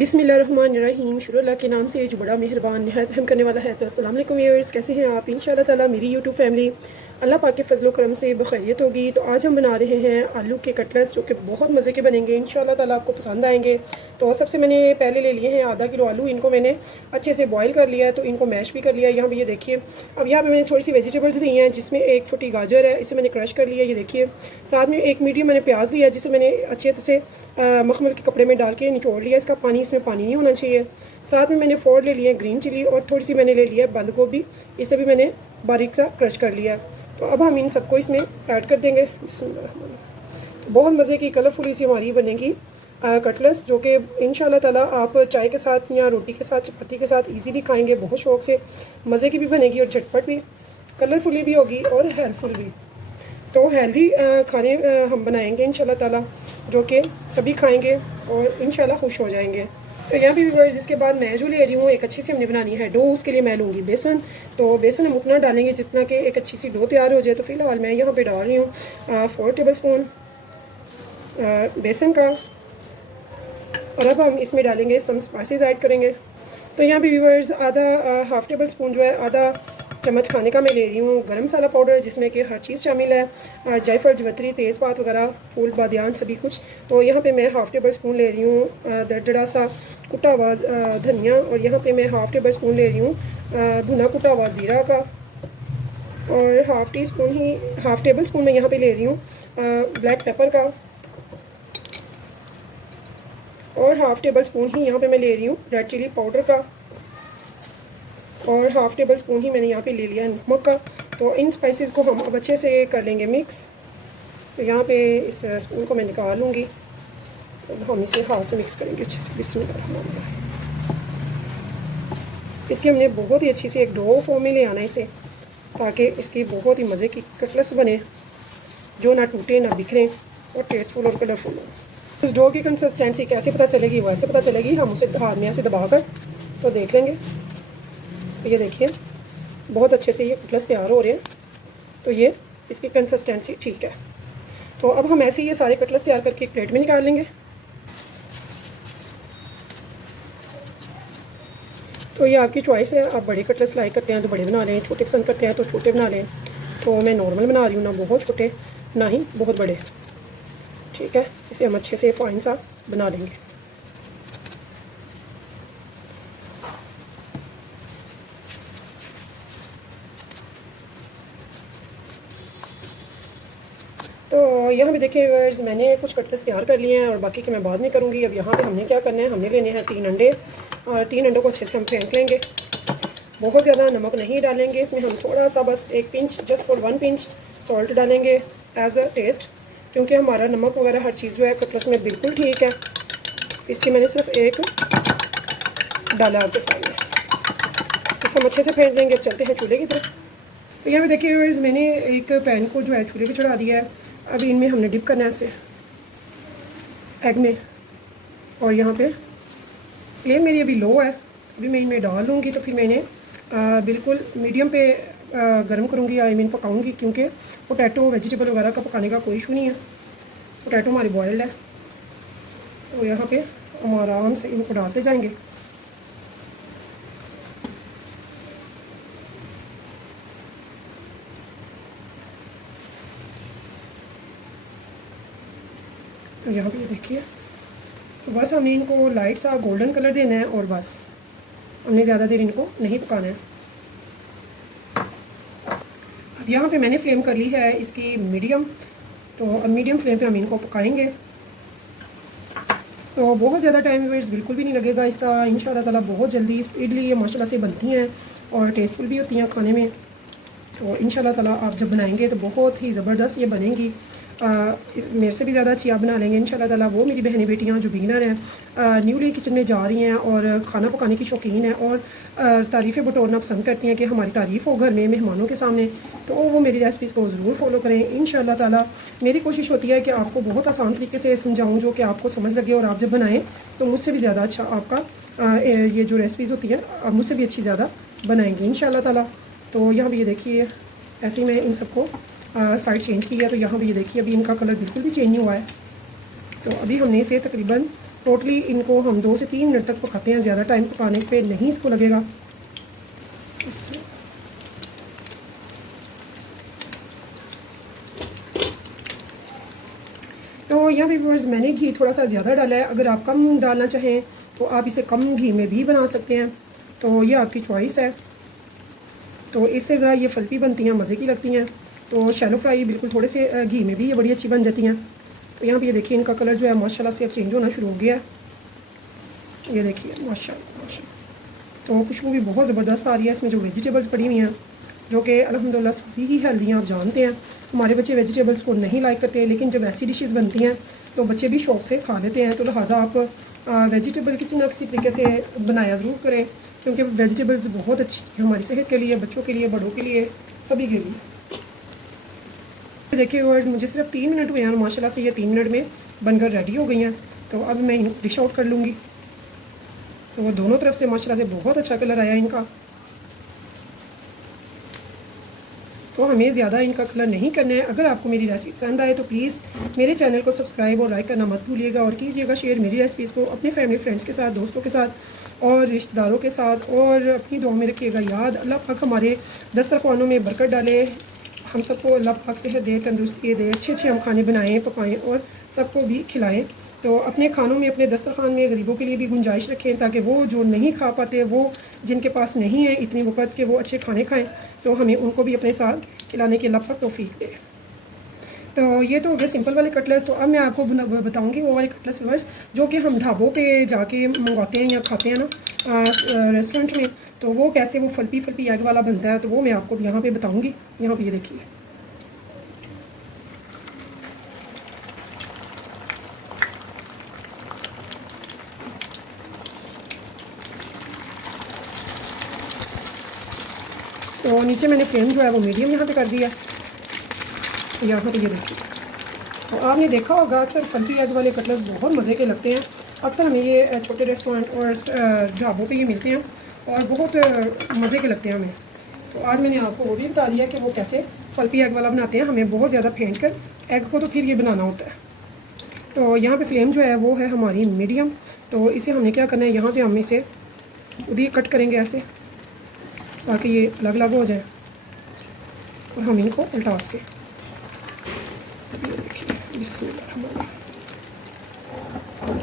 बिस्मिल्लाहिर्रहमानिर्रहीम। शुरू अल्लाह के नाम से जो बड़ा मेहरबान निहायत रहम करने वाला है। तो अस्सलाम वालेकुम व्यूअर्स, कैसे हैं आप? इंशाअल्लाह ताला मेरी यूट्यूब फैमिली अल्लाह पाक के फजल करम से बखैरियत होगी। तो आज हम बना रहे हैं आलू के कटलेट्स, जो कि बहुत मज़े के बनेंगे। इंशाअल्लाह ताला आपको पसंद आएंगे। तो सबसे मैंने पहले ले लिए हैं आधा किलो आलू। इनको मैंने अच्छे से बॉईल कर लिया है, तो इनको मैश भी कर लिया। यहाँ पर ये देखिए, अब यहाँ पर मैंने थोड़ी सी वेजिटेबल्स ली हैं, जिसमें एक छोटी गाजर है, इसे मैंने क्रश कर लिया। ये देखिए, साथ में एक मीडियम मैंने प्याज लिया, जिसे मैंने अच्छे से मखमल के कपड़े में डाल के निचोड़ लिया। इसका पानी, इसमें पानी नहीं होना चाहिए। साथ में मैंने 4 ले लिए ग्रीन चिली, और थोड़ी सी मैंने ले लिया बंद गोभी, इसे भी मैंने बारीक सा क्रश कर लिया। तो अब हम इन सबको इसमें ऐड कर देंगे। तो बहुत मज़े की कलरफुल सी हमारी बनेगी कटलेट्स, जो कि इंशाल्लाह ताला आप चाय के साथ या रोटी के साथ, चपाती के साथ इजीली खाएंगे। बहुत शौक़ से, मज़े की भी बनेगी और झटपट भी, कलरफुली भी होगी और हेल्पफुल भी। तो हेल्दी खाने हम बनाएंगे इंशाल्लाह ताला, जो कि सभी खाएंगे और इंशाल्लाह खुश हो जाएंगे। तो यहाँ पे व्यूअर्स, इसके बाद मैं जो ले रही हूँ, एक अच्छी सी हमने बनानी है डो। उसके लिए मैं लूँगी बेसन। तो बेसन हम उतना डालेंगे जितना कि एक अच्छी सी डो तैयार हो जाए। तो फ़िलहाल मैं यहाँ पे डाल रही हूँ 4 टेबल स्पून बेसन का। और अब हम इसमें डालेंगे सम स्पाइसेस ऐड करेंगे। तो यहाँ पे व्यूअर्स हाफ़ टेबल स्पून जो है, आधा चम्मच खाने का मैं ले रही हूँ गरम मसाला पाउडर, जिसमें कि हर चीज़ शामिल है, जायफल, जवतरी, तेज़पात वगैरह, फूल, बादियान, सभी कुछ। तो यहाँ पे मैं हाफ़ टेबल स्पून ले रही हूँ दरदरा सा कुटा हुआ धनिया, और यहाँ पे मैं हाफ़ टेबल स्पून ले रही हूँ भुना कुटा हुआ ज़ीरा का, और हाफ़ टेबल स्पून मैं यहाँ पे ले रही हूँ ब्लैक पेपर का, और हाफ़ टेबल स्पून ही यहाँ पे मैं ले रही हूँ रेड चिली पाउडर का, और हाफ़ टेबल स्पून ही मैंने यहाँ पे ले लिया नमक का। तो इन स्पाइसेस को हम अब अच्छे से कर लेंगे मिक्स। तो यहाँ पे इस स्पून को मैं निकाल लूँगी। तो हम इसे हाथ से मिक्स करेंगे अच्छे से। बिस्मिल्लाह। इसकी हमने बहुत ही अच्छी सी एक डो फॉर्म में ले आना है इसे, ताकि इसकी बहुत ही मज़े की कटलेट्स बने, जो ना टूटे ना बिखरें और टेस्टफुल और कलरफुल हो। इस डो की कंसिस्टेंसी कैसे पता चलेगी? वैसे पता चलेगी, हम उसे हाथ में ऐसे दबा कर तो देख लेंगे। तो ये देखिए, बहुत अच्छे से ये कटलेट्स तैयार हो रहे हैं। तो ये इसकी कंसिस्टेंसी ठीक है। तो अब हम ऐसे ही ये सारे कटलेट्स तैयार करके एक प्लेट में निकाल लेंगे। तो ये आपकी चॉइस है, आप बड़े कटलेट्स लाइक करते हैं तो बड़े बना लें, छोटे पसंद करते हैं तो छोटे बना लें। तो मैं नॉर्मल बना रही हूँ, ना बहुत छोटे ना ही बहुत बड़े। ठीक है, इसे हम अच्छे से फाइन सा बना लेंगे। तो यहाँ पे देखिए व्यूअर्स, मैंने कुछ कटलेट्स तैयार कर लिए हैं और बाकी के मैं बाद में करूँगी। अब यहाँ पे हमने क्या करना है, हमने लेने हैं 3 अंडे, और 3 अंडों को अच्छे से हम फेंट लेंगे। बहुत ज़्यादा नमक नहीं डालेंगे इसमें, हम थोड़ा सा बस 1 pinch, just for 1 pinch salt डालेंगे एज अ टेस्ट, क्योंकि हमारा नमक वगैरह हर चीज़ जो है कटलेट्स में बिल्कुल ठीक है। इसकी मैंने सिर्फ 1 डाला आपके सामने। इसे हम अच्छे से फेंट लेंगे। चलते हैं चूल्हे की तरफ। तो यहाँ पे देखिए व्यूअर्स, मैंने एक पैन को जो है चूल्हे पे चढ़ा दिया है। अभी इनमें हमने डिप करना है ऐसे एग में, और यहाँ पे फ्लेम मेरी अभी लो है। अभी मैं इनमें डाल लूँगी, तो फिर मैं इन्हें बिल्कुल मीडियम पे गर्म करूँगी, आई मीन पकाऊँगी, क्योंकि पोटैटो वेजिटेबल वगैरह का पकाने का कोई इशू नहीं है। पोटैटो हमारी बॉयल्ड है। तो यहाँ पे हम आराम से इनको डालते जाएंगे। तो यहाँ पे देखिए, तो बस हमने इनको लाइट सा गोल्डन कलर देना है, और बस हमने ज़्यादा देर इनको नहीं पकाना है। अब यहाँ पे मैंने फ्लेम कर ली है इसकी मीडियम। तो अब मीडियम फ्लेम पे हम इनको पकाएंगे। तो बहुत ज़्यादा टाइम वेस्ट बिल्कुल भी नहीं लगेगा इसका। इंशाल्लाह ताला बहुत जल्दी स्पीडली ये माशाल्लाह से बनती हैं और टेस्टफुल भी होती हैं खाने में। तो इंशाल्लाह ताला आप जब बनाएंगे तो बहुत ही ज़बरदस्त ये बनेंगी। मेरे से भी ज़्यादा अच्छी आप बना लेंगे इंशाल्लाह ताला। वो मेरी बहनें बेटियाँ जो बिगिनर हैं, न्यूली किचन में जा रही हैं और खाना पकाने की शौकीन हैं, और तारीफ़ें बटोरना पसंद करती हैं कि हमारी तारीफ़ हो घर में मेहमानों के सामने, तो वो मेरी रेसिपीज़ को ज़रूर फॉलो करें इंशाल्लाह ताला। मेरी कोशिश होती है कि आपको बहुत आसान तरीके से समझाऊँ, जो कि आपको समझ लगे, और आप जब बनाएँ तो मुझसे भी ज़्यादा अच्छा आपका ये जो रेसिपीज़ होती हैं आप मुझसे भी अच्छी ज़्यादा बनाएंगी इंशाल्लाह ताला। तो यहाँ भी ये देखिए, ऐसे ही मैं इन सबको साइड चेंज किया। तो यहाँ भी ये देखिए, अभी इनका कलर बिल्कुल भी चेंज नहीं हुआ है। तो अभी हमने इसे तकरीबन टोटली इनको हम 2 से 3 मिनट तक पकाते हैं, ज़्यादा टाइम पकाने पे नहीं इसको लगेगा। तो यहाँ पे व्यूअर्स मैंने घी थोड़ा सा ज़्यादा डाला है, अगर आप कम डालना चाहें तो आप इसे कम घी में भी बना सकते हैं, तो ये आपकी चॉइस है। तो इससे ज़रा ये फल्पी बनती हैं, मज़े की लगती हैं। तो शैलो फ्राई बिल्कुल थोड़े से घी में भी ये बड़ी अच्छी बन जाती हैं। तो यहाँ पे ये देखिए इनका कलर जो है माशाल्लाह से अब चेंज होना शुरू हो गया है, ये देखिए माशाल्लाह माशाल्लाह। तो खुशबू भी बहुत ज़बरदस्त आ रही है। इसमें जो वेजिटेबल्स पड़ी हुई हैं जो कि अल्हम्दुलिल्लाह सभी ही हेल्दी हैं, आप जानते हैं हमारे बच्चे वेजिटेबल्स को नहीं लाइक करते, लेकिन जब ऐसी डिशेस बनती हैं तो बच्चे भी शौक़ से खा लेते हैं। तो लिहाजा आप वेजिटेबल किसी ना किसी तरीके से बनाया ज़रूर करें, क्योंकि वेजिटेबल्स बहुत अच्छी हैं हमारी सेहत के लिए, बच्चों के लिए, बड़ों के लिए, सभी के लिए। देखिए व्यूअर्स मुझे सिर्फ 3 मिनट हुए हैं और माशाल्लाह से ये 3 मिनट में बनकर रेडी हो गई हैं। तो अब मैं इनको डिश आउट कर लूँगी। तो वो दोनों तरफ से माशाल्लाह से बहुत अच्छा कलर आया इनका। तो हमें ज़्यादा इनका कलर नहीं करना है। अगर आपको मेरी रेसिपी पसंद आए तो प्लीज़ मेरे चैनल को सब्सक्राइब और लाइक करना मत भूलिएगा, और कीजिएगा शेयर मेरी रेसिपीज़ को अपने फैमिली फ्रेंड्स के साथ, दोस्तों के साथ और रिश्तेदारों के साथ। और अपनी दुआ में रखिएगा याद। अल्लाह पाक हमारे दस्तरखानों में बरकत डाले, हम सबको अल्लाह पाक सेहत दे, तंदुरुस्ती दे, अच्छे अच्छे हम खाने बनाएँ, पकाएँ और सबको भी खिलाएँ। तो अपने खानों में, अपने दस्तरखान में गरीबों के लिए भी गुंजाइश रखें, ताकि वो जो नहीं खा पाते, वो जिनके पास नहीं है इतनी वक़्त के वो अच्छे खाने खाएं, तो हमें उनको भी अपने साथ खिलाने की अल्लाह पाक तौफीक दे। तो ये तो हो गए सिंपल वाले कटलेट्स। तो अब मैं आपको बताऊंगी वो वाले कटलेट्स व्यूअर्स जो कि हम ढाबों पे जाके मंगवाते हैं या खाते हैं ना रेस्टोरेंट में, तो वो कैसे वो फल्पी फल्पी एग वाला बनता है, तो वो मैं आपको यहाँ पे बताऊँगी। यहाँ पे ये देखिए, तो नीचे मैंने फ्लेम जो है वो मीडियम यहाँ पे कर दिया। यहाँ पे ये देखिए, तो आपने देखा होगा अक्सर फल्पी एग वाले कटलेट्स बहुत मज़े के लगते हैं। अक्सर हमें ये छोटे रेस्टोरेंट और ढाबों पे ये मिलते हैं और बहुत मज़े के लगते हैं हमें। तो आज मैंने आपको वो भी बता दिया कि वो कैसे फल्पी एग वाला बनाते हैं। हमें बहुत ज़्यादा फेंट कर एग को तो फिर ये बनाना होता है। तो यहाँ पे फ्लेम जो है वो है हमारी मीडियम। तो इसे हमने क्या करना है, यहाँ पे हम इसे खुद ही कट करेंगे ऐसे, ताकि ये अलग अलग हो जाए और हम इनको उल्टा के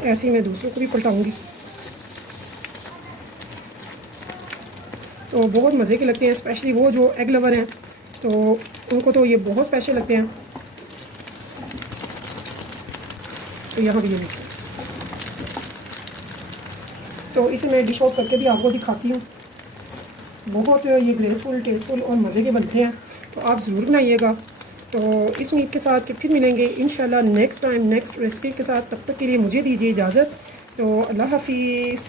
ऐसे ही मैं दूसरों को भी पलटाऊंगी। तो बहुत मज़े के लगते हैं, स्पेशली वो जो एग लवर हैं तो उनको तो ये बहुत स्पेशल लगते हैं। तो यहाँ भी ये देखिए, तो इसे मैं डिश आउट करके भी आपको दिखाती हूँ। बहुत ये ग्रेसफुल, टेस्टफुल और मज़े के बनते हैं, तो आप ज़रूर बनाइएगा। तो इस उम्मीद के साथ कि फिर मिलेंगे इंशाल्लाह नेक्स्ट टाइम नेक्स्ट रेसिपी के साथ। तब तक के लिए मुझे दीजिए इजाज़त। तो अल्लाह हाफिज़।